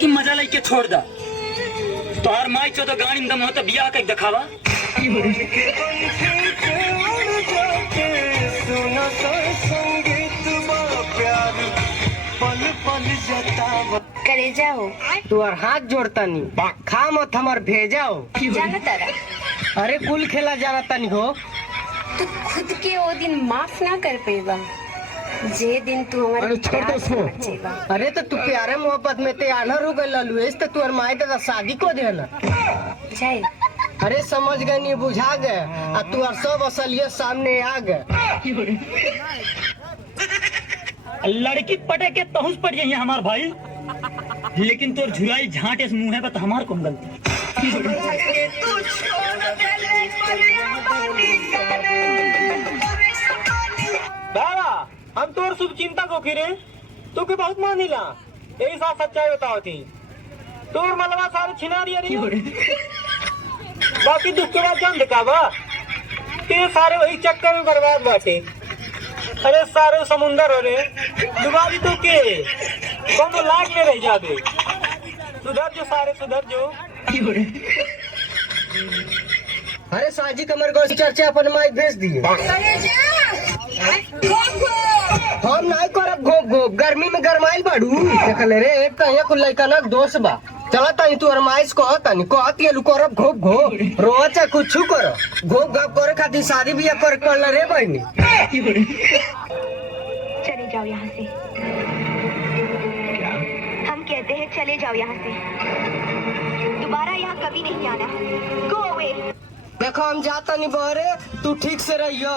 की मजा लेके छोड़ दा तो हर माई चो तो गाड़ी में दम हो तो बिया का दिखावा करे जाओ तू और हाथ जोड़ता नहीं खा मत हमार भेजाओ जाना तारा अरे कुल खेला जाना तनी हो तू खुद के वो दिन माफ ना कर पेबा जे दिन तू हमारे प्यार से बचेगा। अरे तो तू प्यारे मोहब्बत में ते आनर हो गए ललुएस तो तू और माई दादा शादी को देला जाए अरे समझ गए नहीं बुझा गए आ तू और सब असलियत सामने आ गए लड़की पटे के तहुस पड़ जाइए हमार भाई लेकिन तोर झुराई झांटे से मुंह है तो हमार कौन गलती बाबा हम तोर शुभ चिंता को किरे तू के बहुत मानिला यही साथ सच्चाई बताओ थी तोर मलवा सारे छिना दिया बाकी दुख के बाद जान दिखावा ते सारे वही चक्कर में बर्बाद बाटे अरे सारे समुंदर हो रे डुबा दी तू के कौन तो लाग में रह जाते सुधर जो सारे सुधर जो अरे साजी कमर को चर्चा अपन माइक भेज दिए हम नहीं करब घोप घोप गर्मी में गरमाइल बाड़ू देखल रे एक कहिया कुल लइका ना दोस्त बा चला तानी तू अरमाइश कहतानी कहत ये करब घोप घोप रोज कुछ करो घोप घोप करे खातिर शादी बियाह कर रे बहनी चले जाओ यहाँ से हम कहते हैं चले जाओ यहाँ से दोबारा यहाँ कभी नहीं आना गो अवे देखो हम जाता नहीं बहरे तू ठीक से रहियो